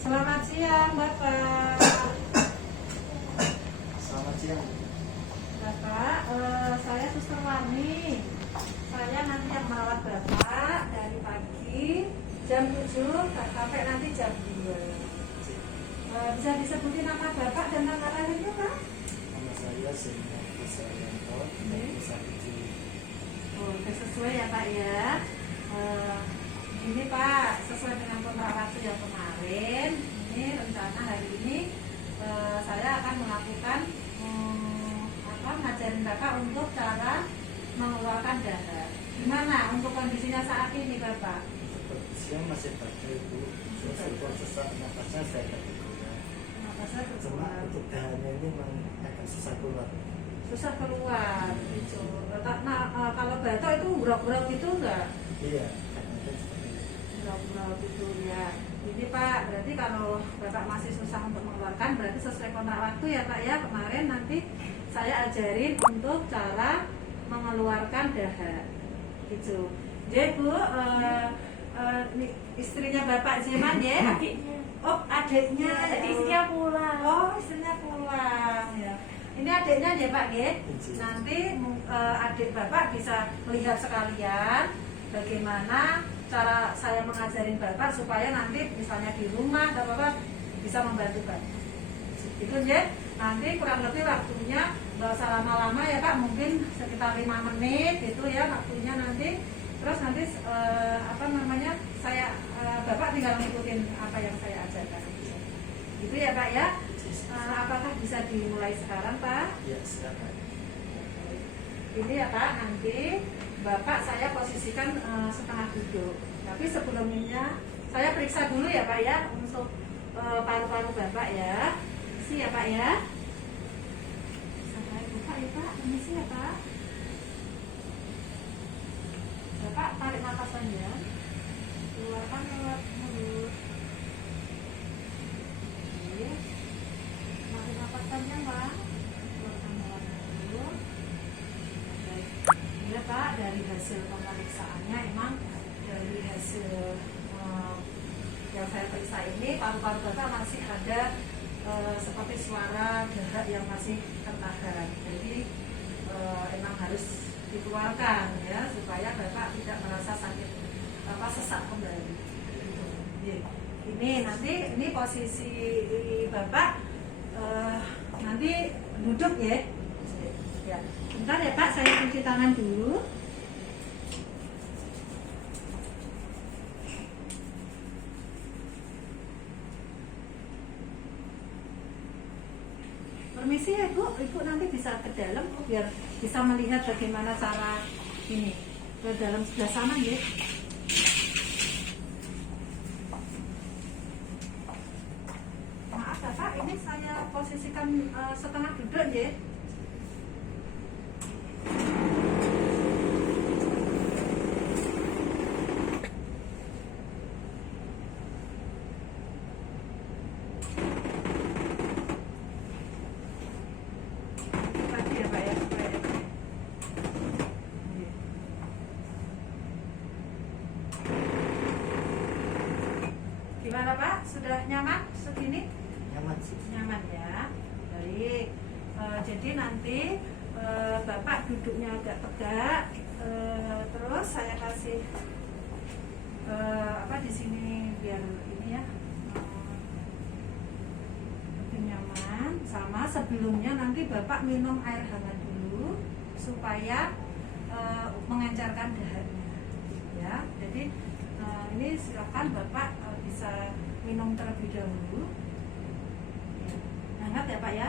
Selamat siang, Bapak. Selamat siang. Bapak, saya Suster Wani. Saya nanti yang merawat Bapak dari pagi jam 7 sampai nanti jam 2. Bisa disebutin nama Bapak dan tanggal lahirnya, Pak? Nama saya Senior Kusaryanto dari Desa Kecil. Oh, udah sesuai ya, Pak ya. Ini Pak, sesuai dengan kontrak waktu yang kemarin. Ini rencana hari ini saya akan melakukan ngajarin Bapak untuk cara mengeluarkan darah. Gimana untuk kondisinya saat ini, Bapak? Untuk kondisinya masih baca Ibu. Meskipun sesak nafasnya saya tidak keluar. Nafasnya Cuma berkurang. untuk dahannya ini memang agak susah keluar. Susah keluar gitu. Nah, kalau batuk itu urap-urap gitu enggak? Iya, karena itu seperti itu. Urap-urap gitu ya. Ini Pak, berarti kalau Bapak masih susah untuk mengeluarkan, berarti sesuai kontrak waktu ya Pak ya. Kemarin nanti saya ajarin untuk cara mengeluarkan dahak gitu. Jadi Bu, ini istrinya Bapak Zeman ya? Adiknya. Oh, adiknya. Tadi istrinya pulang. Oh, istrinya pulang ya. Ini adiknya ya Pak ya. Nanti adik Bapak bisa melihat sekalian bagaimana cara saya mengajarin Bapak supaya nanti misalnya di rumah atau Bapak bisa membantu Bapak. Itu ya. Nanti kurang lebih waktunya nggak usah lama-lama ya Pak, mungkin sekitar 5 menit gitu ya waktunya nanti. Terus nanti saya Bapak tinggal ngikutin apa yang saya ajarkan. Gitu ya Pak ya. Apakah bisa dimulai sekarang Pak? Ya, silakan. Ini ya Pak, nanti Bapak saya posisikan setengah duduk. Tapi sebelumnya saya periksa dulu ya Pak ya untuk paru-paru Bapak ya. Isi ya Pak ya. Saya buka ya Pak, permisi ya Pak. Bapak tarik nafas aja. Keluarkan lewat mulut. Oke. Tarik nafas panjang Pak. Keluarkan lewat mulut. Baik. Ya Pak, dari hasil pemeriksaannya emang dari hasil yang saya periksa ini paru-paru Bapak masih ada seperti suara dahak yang masih tertahan. Jadi emang harus dikeluarkan ya supaya Bapak tidak merasa sakit sesak kembali. Ini nanti ini posisi Bapak nanti duduk ya. Ya. Bentar ya Pak, saya cuci tangan dulu. Permisi ya Bu, Ibu nanti bisa ke dalam biar bisa melihat bagaimana cara ini ke dalam sebelah sana ya. Maaf Bapak, ini saya posisikan setengah duduk ya. Lagi ya Pak ya, supaya gimana Pak? Sudah nyaman segini? Nyaman sih. Nyaman ya. Baik. Jadi nanti Bapak duduknya agak tegak. Terus saya kasih di sini biar ini ya lebih nyaman. Sama sebelumnya nanti Bapak minum air hangat dulu supaya mengencarkan dahaknya. Ya. Jadi ini silakan Bapak bisa minum terlebih dahulu. Ya. Hangat ya Pak ya.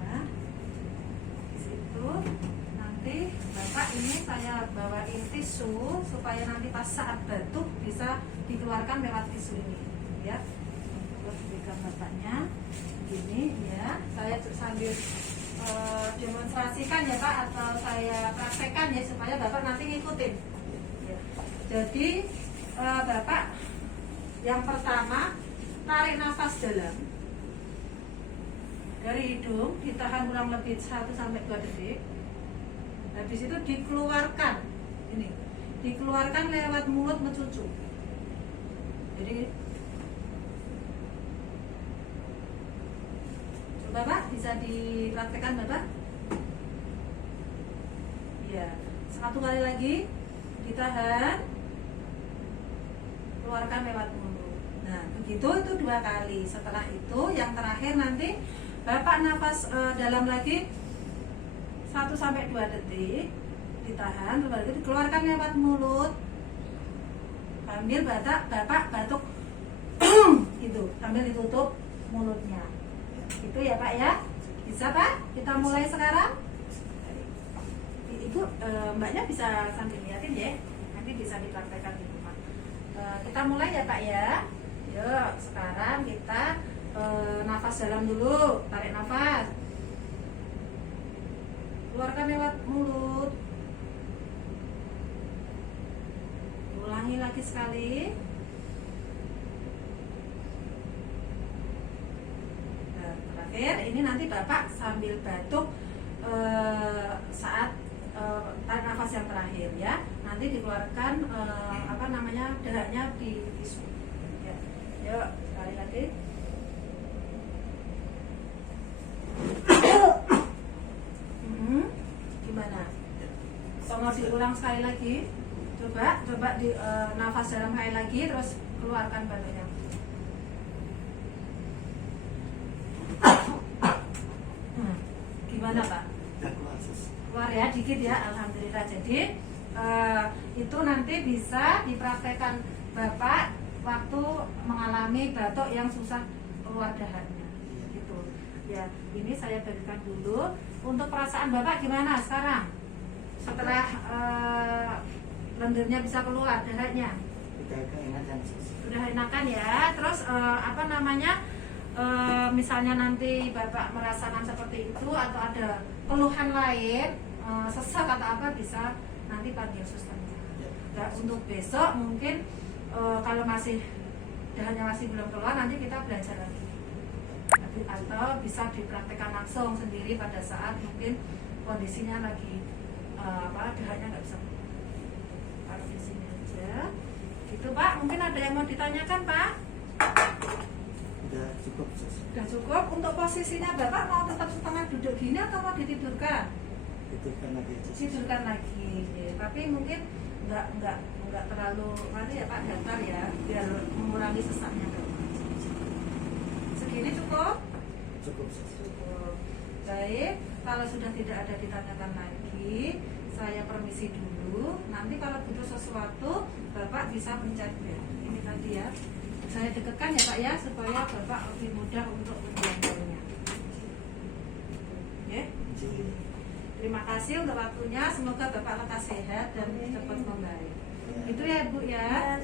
Nah, di situ nanti Bapak ini saya bawain tisu supaya nanti pas saat batuk bisa dikeluarkan lewat tisu ini. Ya. Terus berikan Bapaknya begini ya. Saya sambil demonstrasikan ya Pak atau saya praktekkan ya supaya Bapak nanti ngikutin. Ya. Jadi Bapak yang pertama tarik nafas dalam dari hidung, ditahan kurang lebih 1-2 detik. Habis itu dikeluarkan, ini dikeluarkan lewat mulut mencucu. Jadi coba Pak, bisa dipraktekkan Bapak? Iya, satu kali lagi ditahan, keluarkan lewat mulut. Nah, begitu itu 2 kali. Setelah itu yang terakhir nanti Bapak nafas dalam lagi 1-2 detik, ditahan, lalu dikeluarkan lewat mulut. Sambil Bapak batuk itu, sambil ditutup mulutnya. Itu ya Pak ya. Bisa Pak? Kita mulai sekarang. Ibu, Mbaknya bisa sambil liatin ya. Nanti bisa dipraktekkan di rumah. Kita mulai ya Pak ya. Yuk, sekarang kita nafas dalam dulu. Tarik nafas. Keluarkan lewat mulut. Ulangi lagi sekali. Nah, terakhir ini nanti Bapak sambil batuk saat tarik nafas yang terakhir ya. Nanti dikeluarkan dahaknya di tisu. Ya. Yuk, sekali lagi. Gimana? Mau diulang sekali lagi? Coba di nafas dalam sekali lagi, terus keluarkan batuknya. Gimana Pak? Keluar ya, dikit ya, alhamdulillah. Jadi itu nanti bisa dipraktekkan Bapak waktu mengalami batuk yang susah keluar dahaknya. Gitu. Ya, ini saya berikan dulu. Untuk perasaan Bapak gimana sekarang? Setelah lendirnya bisa keluar dahaknya? Sudah enakan ya. Terus misalnya nanti Bapak merasakan seperti itu atau ada keluhan lain, sesak atau apa, bisa nanti panggil susternya. Nah, untuk besok mungkin kalau masih dahaknya masih belum keluar, nanti kita belajar lagi. Atau bisa dipraktekkan langsung sendiri pada saat mungkin kondisinya lagi dahaknya nggak bisa keluar. Taruh di sini aja. Gitu Pak, mungkin ada yang mau ditanyakan Pak? Udah cukup. Sudah cukup. Untuk posisinya Bapak mau tetap setengah duduk gini atau mau ditidurkan? Tidurkan lagi. Ya, tapi mungkin nggak terlalu ya Pak, datar ya, biar mengurangi sesaknya. Segini cukup? Cukup. Baik, kalau sudah tidak ada ditanyakan lagi, saya permisi dulu. Nanti kalau butuh sesuatu, Bapak bisa mencet bel. Ini tadi ya. Saya dekatkan ya Pak ya, supaya Bapak lebih mudah untuk menjalankannya. Ya. Terima kasih untuk waktunya. Semoga Bapak lekas sehat dan cepat membaik. Itu ya Bu ya.